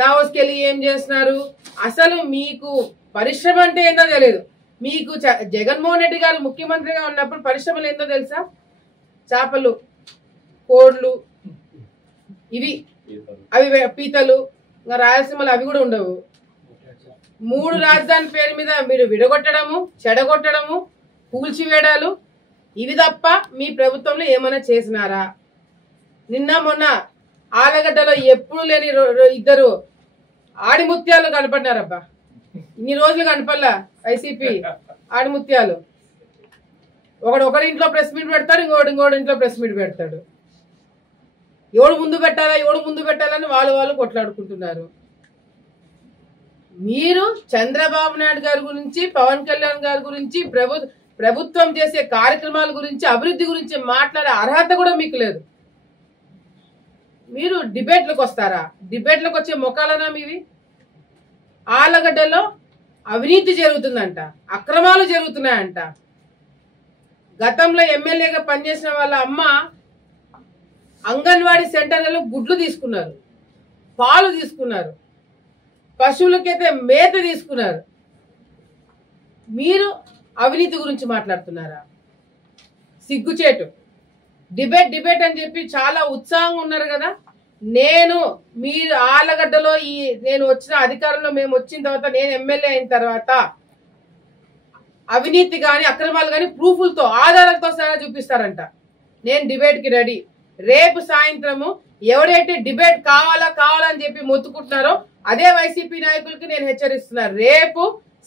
దావోస్కి వెళ్ళి ఏం చేస్తున్నారు? అసలు మీకు పరిశ్రమ అంటే ఏందో తెలియదు. మీకు జగన్మోహన్ రెడ్డి గారు ముఖ్యమంత్రిగా ఉన్నప్పుడు పరిశ్రమలు ఏందో తెలుసా? చేపలు, కోడ్లు, ఇవి అవి పీతలు, ఇంకా రాయలసీమలు అవి కూడా ఉండవు. 3 రాజధాని పేరు మీద మీరు విడగొట్టడము, చెడగొట్టడము, కూల్చివేయడాలు ఇవి తప్ప మీ ప్రభుత్వంలో ఏమైనా చేసినారా? నిన్న మొన్న ఆలగడ్డలో ఎప్పుడు లేని 2 ఆడిముత్యాలు కనపడినారబ్బా. ఇన్ని రోజులు కనపడలా వైసీపీ ఆడిముత్యాలు. ఒకరి ఇంట్లో ప్రెస్ మీట్ పెడతాడు, ఇంకోటి ఇంట్లో ప్రెస్ మీట్ పెడతాడు. ఎవడు ముందు పెట్టాలని వాళ్ళు కొట్లాడుకుంటున్నారు. మీరు చంద్రబాబు నాయుడు గారి గురించి, పవన్ కళ్యాణ్ గారి గురించి, ప్రభుత్వం చేసే కార్యక్రమాల గురించి, అభివృద్ధి గురించి మాట్లాడే అర్హత కూడా మీకు లేదు. మీరు డిబేట్లకు వస్తారా? డిబేట్లకు వచ్చే మొక్కలనా మీవి? ఆలగడ్డలో అవినీతి జరుగుతుందంట, అక్రమాలు జరుగుతున్నాయంట. గతంలో ఎమ్మెల్యేగా పనిచేసిన వాళ్ళ అమ్మ అంగన్వాడీ సెంటర్లలో గుడ్లు తీసుకున్నారు, పాలు తీసుకున్నారు, పశువులకైతే మేత తీసుకున్నారు. మీరు అవినీతి గురించి మాట్లాడుతున్నారా? సిగ్గుచేటు. డిబేట్ అని చెప్పి చాలా ఉత్సాహంగా ఉన్నారు కదా. మీరు ఆలగడ్డలో నేను వచ్చిన అధికారంలో మేము వచ్చిన తర్వాత, నేను ఎమ్మెల్యే అయిన తర్వాత అవినీతి కానీ అక్రమాలు కానీ ప్రూఫ్లతో, ఆధారాలతో సహా చూపిస్తారంట. నేను డిబేట్కి రెడీ. రేపు సాయంత్రము ఎవరైతే డిబేట్ కావాలని చెప్పి మొత్తుకుంటున్నారో అదే వైసీపీ నాయకులకి నేను హెచ్చరిస్తున్నాను. రేపు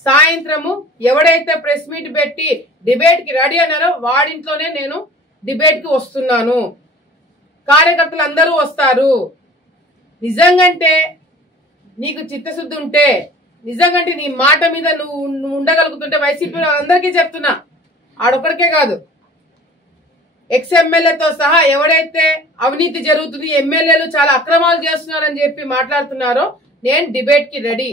సాయంత్రము ఎవడైతే ప్రెస్ మీట్ పెట్టి డిబేట్కి రెడీ అన్నారో వాడింట్లోనే నేను డిబేట్కి వస్తున్నాను. కార్యకర్తలు అందరూ వస్తారు. నిజంగంటే నీకు చిత్తశుద్ధి ఉంటే, నిజంగంటే నీ మాట మీద నువ్వు ఉండగలుగుతుంటే, వైసీపీ అందరికీ చెప్తున్నా, ఆడొక్కడికే కాదు, ఎమ్మెల్యేతో సహా ఎవరైతే అవినీతి జరుగుతుంది, ఎమ్మెల్యేలు చాలా అక్రమాలు చేస్తున్నారని చెప్పి మాట్లాడుతున్నారో నేను డిబేట్కి రెడీ.